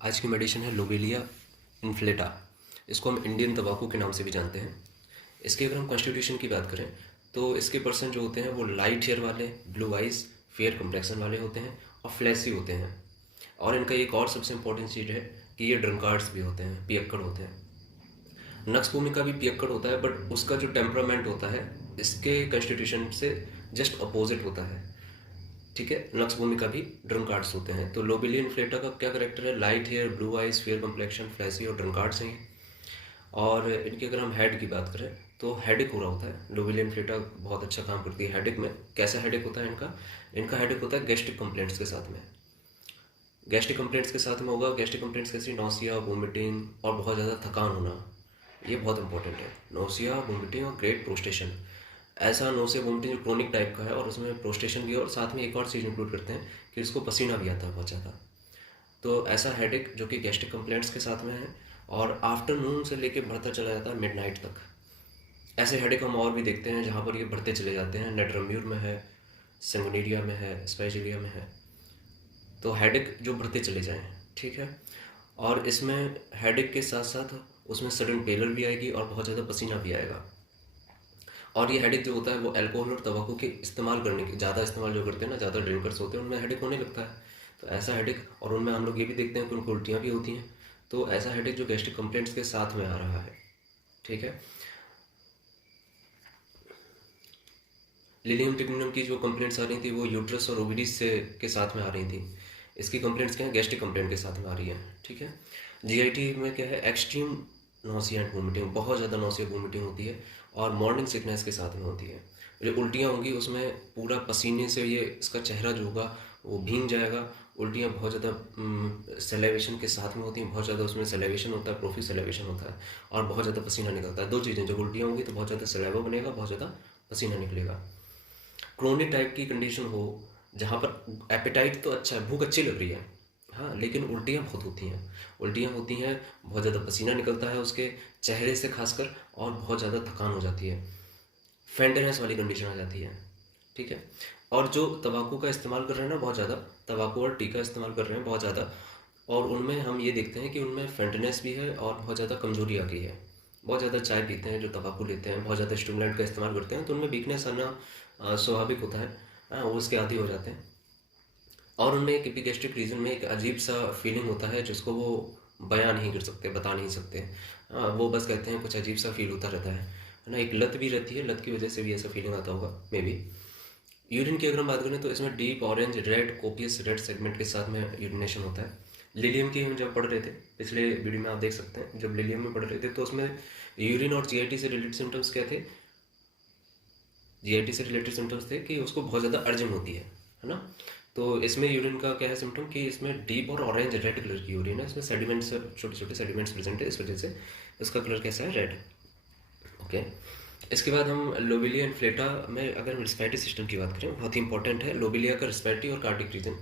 आज की मेडिसिन है लोबेलिया इन्फ्लेटा। इसको हम इंडियन तंबाकू के नाम से भी जानते हैं। इसके अगर हम कॉन्स्टिट्यूशन की बात करें तो इसके पर्सन जो होते हैं वो लाइट हेयर वाले, ब्लू आइज, फेयर कम्प्लेक्सन वाले होते हैं और फ्लैसी होते हैं। और इनका एक और सबसे इम्पोर्टेंट चीज़ है कि ये ड्रंकार्ड्स भी होते हैं, पियक्कड़ होते हैं। नक्स भूमि का भी पियक्कड़ होता है, बट उसका जो टेम्परामेंट होता है इसके कॉन्स्टिट्यूशन से जस्ट अपोजिट होता है। ठीक है, नक्स भूमि का भी ड्रंकार्ड्स होते हैं। तो लोबेलियन फ्लेटा का क्या करेक्टर है? Light hair, blue eyes, fair complexion, flashy और ड्रंकार्ड्स हैं। और इनकी अगर हम हेड की बात करें तो हेडेक हो रहा होता है। लोबेलियन फ्लेटा बहुत अच्छा काम करती है हेडेक में। कैसा हेडेक होता है इनका? इनका हेडेक होता है गैस्ट्रिक कंप्लेंट्स के साथ में। गैस्ट्रिक कंप्लेंट्स के साथ में होगा। गैस्ट्रिक कंप्लेंट्स कैसी? नौसिया, वोमिटिंग और बहुत ज़्यादा थकान होना। ये बहुत इंपॉर्टेंट है। नौसिया, वोमिटिंग और ग्रेट प्रोस्टेशन। ऐसा नौसिया वोमिटिंग जो क्रोनिक टाइप का है और उसमें प्रोस्टेशन भी है, और साथ में एक और चीज़ इंक्लूड करते हैं कि इसको पसीना भी आता है बहुत ज़्यादा। तो ऐसा हेडेक जो कि गैस्ट्रिक कंप्लेंट्स के साथ में है और आफ्टरनून से लेके बढ़ता चला जाता है मिडनाइट तक। ऐसे हेडेक हम और भी देखते हैं जहाँ पर ये बढ़ते चले जाते हैं। नेट्रम्यूर में है, सेंगोनीरिया में है, स्पाइजिलिया में है। तो हेडेक जो बढ़ते चले जाएं, ठीक है। और इसमें हेडेक के साथ साथ उसमें सडन पेलर भी आएगी और बहुत ज़्यादा पसीना भी आएगा। और ये हेडेक जो होता है वो अल्कोहल और तंबाकू के इस्तेमाल करने की, ज़्यादा इस्तेमाल जो करते हैं ना, ज़्यादा ड्रिंकर्स होते हैं, उनमें हेडेक होने लगता है। तो ऐसा हेडेक, और उनमें हम लोग ये भी देखते हैं कि उनको उल्टियाँ भी होती हैं। तो ऐसा हेडेक जो गैस्ट्रिक कंप्लेंट्स के साथ में आ रहा है, ठीक है। लिलियम टिग्नम की जो कंप्लेंट्स आ रही थी वो यूट्रस और ओवरीज से के साथ में आ रही थी। इसकी कंप्लेंट्स क्या है? गैस्ट्रिक कंप्लेंट के साथ में आ रही है, ठीक है। जीआईटी में क्या है? एक्सट्रीम नोसिया एंड वोमिटिंग, बहुत ज़्यादा नोसिया वोमिटिंग होती है और मॉर्निंग सिकनेस के साथ में होती है। जो उल्टियाँ होंगी उसमें पूरा पसीने से ये इसका चेहरा जो होगा वो भीग जाएगा। उल्टियाँ बहुत ज़्यादा सेलेवेशन के साथ में होती हैं, बहुत ज़्यादा उसमें सेलेवेशन होता है, प्रोफी सेलेवेशन होता है और बहुत ज़्यादा पसीना निकलता है। दो चीज़ें, जब उल्टियाँ होंगी तो बहुत ज़्यादा सलेवा बनेगा, बहुत ज़्यादा पसीना निकलेगा। क्रोनिक टाइप की कंडीशन हो जहाँ पर एपेटाइट तो अच्छा है, भूख अच्छी लग रही है, हाँ, लेकिन उल्टियाँ बहुत होती हैं। उल्टियाँ होती हैं, बहुत ज़्यादा पसीना निकलता है उसके चेहरे से खासकर, और बहुत ज़्यादा थकान हो जाती है, फेंटेनेस वाली कंडीशन आ जाती है, ठीक है। और जो तंबाकू का इस्तेमाल कर रहे हैं ना बहुत ज़्यादा, तंबाकू और टीका इस्तेमाल कर रहे हैं बहुत ज़्यादा, और उनमें हम ये देखते हैं कि उनमें फेंटेनेस भी है और बहुत ज़्यादा कमजोरी आ गई है। बहुत ज़्यादा चाय पीते हैं जो तंबाकू लेते हैं, बहुत ज़्यादा स्टिमुलेंट का इस्तेमाल करते हैं, तो उनमें वीकनेस आना स्वाभाविक होता है। वो उसके आदी हो जाते हैं। और उनमें एक एपिगैस्ट्रिक रीजन में एक अजीब सा फीलिंग होता है जिसको वो बयां नहीं कर सकते, बता नहीं सकते। वो बस कहते हैं कुछ अजीब सा फील होता रहता है ना। एक लत भी रहती है, लत की वजह से भी ऐसा फीलिंग आता होगा मे बी। यूरिन की अगर हम बात करें तो इसमें deep orange, red, copious red segment के साथ में यूरिनेशन होता है। लिलियम की हम जब पढ़ रहे थे, पिछले वीडियो में आप देख सकते हैं, जब लिलियम में पढ़ रहे थे तो उसमें यूरिन और जीआईटी से रिलेटेड सिम्टम्स क्या थे? जीआईटी से रिलेटेड सिम्टम्स थे कि उसको बहुत ज़्यादा अर्जिंग होती है ना। तो इसमें यूरिन का क्या है सिम्टम कि इसमें डीप और ऑरेंज रेड कलर की यूरिन है। इसमें सेडिमेंट्स, छोटे छोटे सेडिमेंट्स प्रेजेंट है, इस वजह से इसका कलर कैसा है? रेड। ओके। इसके बाद हम लोबेलिया इन्फ्लेटा में अगर रिस्पायरेटरी सिस्टम की बात करें, बहुत ही इंपॉर्टेंट है लोबेलिया का रिस्पायरेटरी और कार्डिक रीजन,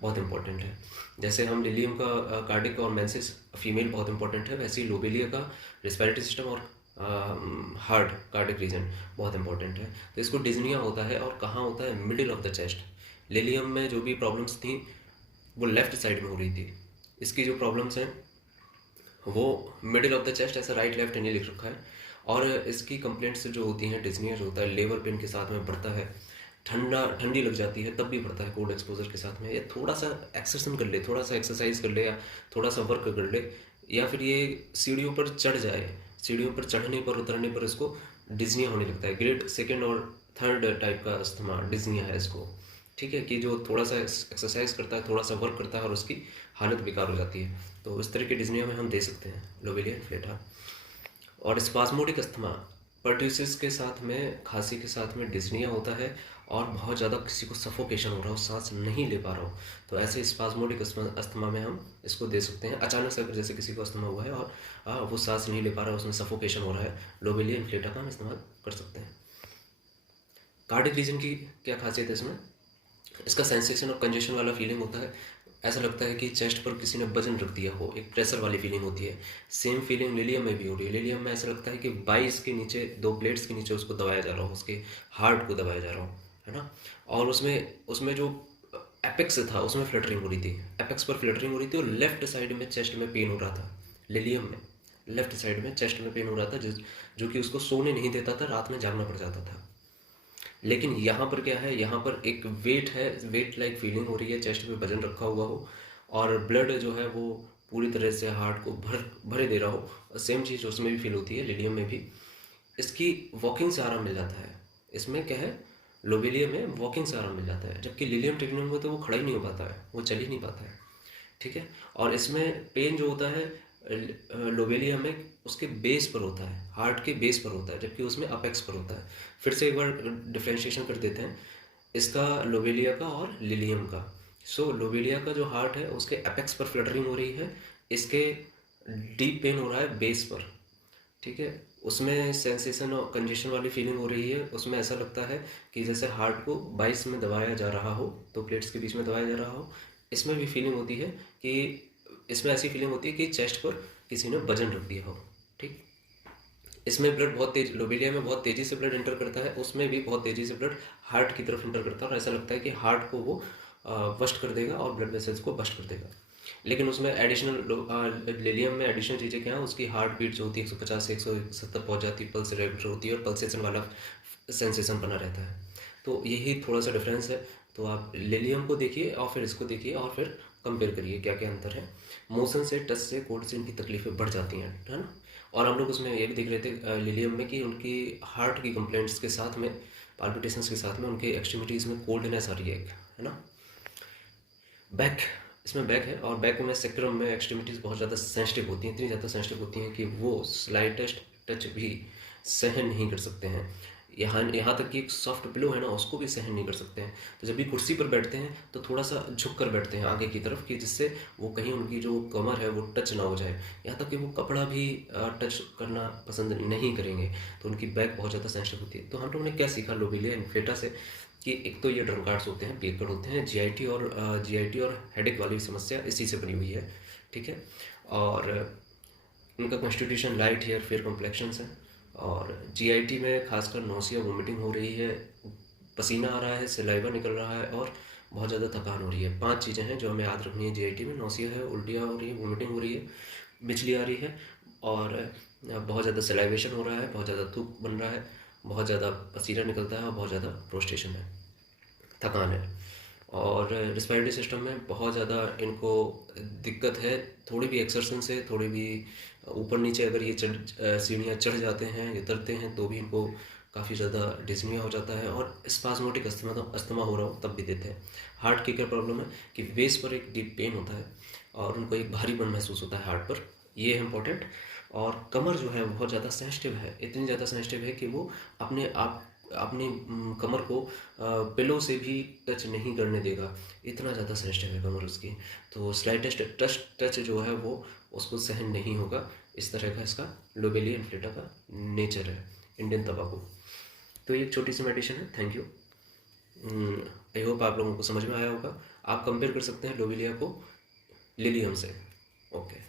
बहुत इंपॉर्टेंट है। जैसे हम लिलियम का कार्डिक और मेंसिस फीमेल बहुत इंपॉर्टेंट है, वैसे ही लोबेलिया का रिस्पायरेटरी सिस्टम और हार्ट कार्डिक रीजन बहुत इंपॉर्टेंट है। तो इसको डिजनिया होता है और कहाँ होता है? Middle of the chest. Lilium में जो भी प्रॉब्लम्स थी वो लेफ्ट साइड में हो रही थी। इसकी जो प्रॉब्लम्स हैं वो मिडिल ऑफ द चेस्ट, ऐसा राइट लेफ्ट नहीं लिख रखा है। और इसकी कंप्लेंट्स जो होती हैं, डिस्निया जो होता है लेबर पेन के साथ में बढ़ता है, ठंडी लग जाती है तब भी बढ़ता है कोल्ड एक्सपोजर के साथ में, या थोड़ा सा एक्सरसाइज कर ले, थोड़ा सा एक्सरसाइज कर ले या थोड़ा सा वर्क कर ले, या फिर ये सीढ़ियों पर चढ़ जाए, सीढ़ियों पर चढ़ने पर उतरने पर इसको डिज्निया होने लगता है। ग्रेड सेकेंड और थर्ड टाइप का अस्थमा डिज्निया है इसको, ठीक है, कि जो थोड़ा सा एक्सरसाइज करता है, थोड़ा सा वर्क करता है और उसकी हालत बेकार हो जाती है। तो इस तरह के डिज्निया में हम दे सकते हैं लोबेलिया इन्फ्लेटा। और स्पास्मोडिक अस्थमा, पर्ट्यूसिस के साथ में, खांसी के साथ में डिस्निया होता है और बहुत ज़्यादा किसी को सफोकेशन हो रहा हो, सांस नहीं ले पा रहा हो, तो ऐसे स्पास्मोडिक अस्थमा में हम इसको दे सकते हैं। अचानक से अगर जैसे किसी को अस्थमा हुआ है और वो सांस नहीं ले पा रहा है, उसमें सफोकेशन हो रहा है, लोबेलिया इन्फ्लेटा का हम इस्तेमाल कर सकते हैं। कार्डिक रीजन की क्या खासियत है इसमें? इसका सेंसेशन और कंजेशन वाला फीलिंग होता है। ऐसा लगता है कि चेस्ट पर किसी ने वजन रख दिया हो, एक प्रेशर वाली फीलिंग होती है। सेम फीलिंग लिलियम में भी हो रही है। लिलियम में ऐसा लगता है कि 22 के नीचे, 2 प्लेट्स के नीचे उसको दबाया जा रहा हो, उसके हार्ट को दबाया जा रहा हो, है ना। और उसमें उसमें जो एपेक्स था उसमें फ्लटरिंग हो रही थी, एपेक्स पर फ्लटरिंग हो रही थी और लेफ्ट साइड में चेस्ट में पेन हो रहा था, लिलियम में लेफ्ट साइड में चेस्ट में पेन हो रहा था, जो कि उसको सोने नहीं देता था, रात में जागना पड़ जाता था। लेकिन यहाँ पर क्या है, यहाँ पर एक वेट है, वेट लाइक फीलिंग हो रही है, चेस्ट में वजन रखा हुआ हो और ब्लड जो है वो पूरी तरह से हार्ट को भरे दे रहा हो। सेम चीज़ उसमें भी फील होती है, लिलियम में भी। इसकी वॉकिंग से आराम मिल जाता है। इसमें क्या है, लोबेलिया में वॉकिंग से आराम मिल जाता है, जबकि लिलियम ट्रिगोनियम में तो वो खड़ा ही नहीं हो पाता है, वो चल ही नहीं पाता है। ठीक है। और इसमें पेन जो होता है लोबेलिया में उसके बेस पर होता है, हार्ट के बेस पर होता है, जबकि उसमें अपेक्स पर होता है। फिर से एक बार डिफ्रेंशिएशन कर देते हैं इसका, लोबेलिया का और लिलियम का। सो लोबेलिया का जो हार्ट है उसके अपेक्स पर फ्लटरिंग हो रही है, इसके डीप पेन हो रहा है बेस पर। ठीक है। उसमें सेंसेशन और कंजेशन वाली फीलिंग हो रही है, उसमें ऐसा लगता है कि जैसे हार्ट को 22 में दबाया जा रहा हो, तो प्लेट्स के बीच में दबाया जा रहा हो। इसमें भी फीलिंग होती है कि इसमें ऐसी फीलिंग होती है कि चेस्ट पर किसी ने वजन रख दिया हो। ठीक। इसमें ब्लड बहुत तेज, लोबेलिया में बहुत तेज़ी से ब्लड इंटर करता है, उसमें भी बहुत तेज़ी से ब्लड हार्ट की तरफ इंटर करता है और ऐसा लगता है कि हार्ट को वो बस्ट कर देगा और ब्लड वेसल्स को बस्ट कर देगा। लेकिन उसमें एडिशनल लिलियम में एडिशनल चीज़ें क्या हैं, उसकी हार्ट बीट जो होती है 150 से 170 पहुंच जाती है, पल्स रेगुलर होती है और पल्सेशन वाला सेंसेशन बना रहता है। तो यही थोड़ा सा डिफरेंस है। तो आप लिलियम को देखिए और फिर इसको देखिए और फिर कंपेयर करिए क्या क्या अंतर है। मोशन से, टच से, कोड से इनकी तकलीफें बढ़ जाती हैं, है ना। और हम लोग उसमें ये भी देख रहे थे लिलियम में कि उनकी हार्ट की कंप्लेंट्स के साथ में, पाल्पिटेशंस के साथ में उनके एक्सट्रीमिटीज़ में कोल्डनेस आ रही है ना। बैक, इसमें बैक है और बैक में सेक्रम में एक्सट्रीमिटीज़ बहुत ज़्यादा सेंसिटिव होती हैं, इतनी ज़्यादा सेंसिटिव होती हैं कि वो स्लाइटेस्ट टच भी सहन नहीं कर सकते हैं। यहाँ तक कि एक सॉफ्ट पिलो है ना, उसको भी सहन नहीं कर सकते हैं। तो जब भी कुर्सी पर बैठते हैं तो थोड़ा सा झुक कर बैठते हैं आगे की तरफ, कि जिससे वो कहीं उनकी जो कमर है वो टच ना हो जाए। यहाँ तक कि वो कपड़ा भी टच करना पसंद नहीं करेंगे। तो उनकी बैक बहुत ज़्यादा सेंसिटिव होती है। तो हम लोगों ने क्या सीखा लोबेलिया इन्फ्लेटा से, कि एक तो ये ड्रंकार्ड्स होते हैं, पियक्कड़ होते हैं, जीआईटी और हेडेक वाली समस्या इसी से बनी हुई है। ठीक है। और उनका constitution light hair fair complexions है। और जीआईटी में खासकर नोसिया, वोमिटिंग हो रही है, पसीना आ रहा है, सलाइवा निकल रहा है और बहुत ज़्यादा थकान हो रही है। 5 चीज़ें हैं जो हमें याद रखनी है जीआईटी में। नोसिया है, उल्टियाँ हो रही है, वोमिटिंग हो रही है, बिजली आ रही है और बहुत ज़्यादा सलाइवेशन हो रहा है, बहुत ज़्यादा थूक बन रहा है, बहुत ज़्यादा पसीना निकलता है और बहुत ज़्यादा प्रोस्टेशन है, थकान है। और रिस्पायरेटरी सिस्टम में बहुत ज़्यादा इनको दिक्कत है। थोड़ी भी एक्सर्शन से, थोड़ी भी ऊपर नीचे अगर ये सीढ़ियाँ चढ़ जाते हैं या उतरते हैं तो भी इनको काफ़ी ज़्यादा डिस्निया हो जाता है और स्पास्मोटिक अस्थमा हो रहा हो तब भी देते हैं। हार्ट की क्या प्रॉब्लम है कि बेस पर एक डीप पेन होता है और उनको एक भारीपन महसूस होता है हार्ट पर, ये है इम्पोर्टेंट। और कमर जो है बहुत ज़्यादा सेंसिटिव है, इतनी ज़्यादा सेंसिटिव है कि वो अपने आप अपनी कमर को पिलो से भी टच नहीं करने देगा, इतना ज़्यादा सेंसिटिव है कमर उसकी। तो स्लाइटेस्ट टच जो है वो उसको सहन नहीं होगा। इस तरह का इसका लोबेलिया इन्फ्लेटा का नेचर है, इंडियन तंबाकू। तो ये एक छोटी सी मेडिटेशन है। Thank you. आई होप आप लोगों को समझ में आया होगा। आप कंपेयर कर सकते हैं लोबेलिया को लिलियम से। ओके।